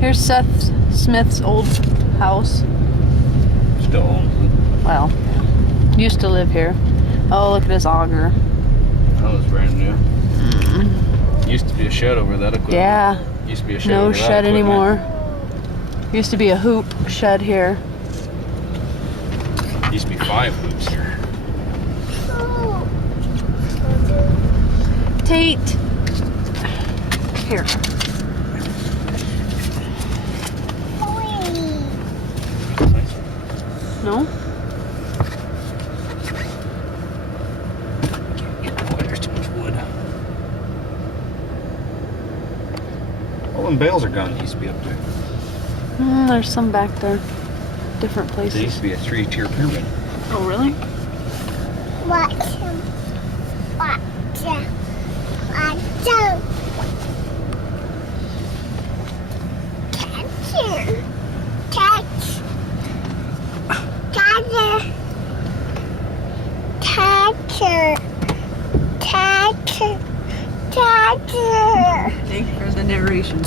Here's Seth Smith's old house. Still owns it. Well, used to live here. Oh, look at his auger. That was brand new. Used to be a shed over that equipment. Yeah. Used to be a shed No over that shed equipment. anymore. Used to be a hoop shed here. Used to be 5 hoops here. Tate. Here. No? Oh, there's too much wood. All them bales are gone. They used to be up there. There's some back there. Different There used places. to be a 3-tier pyramid. Oh, really? Thank you for the narration.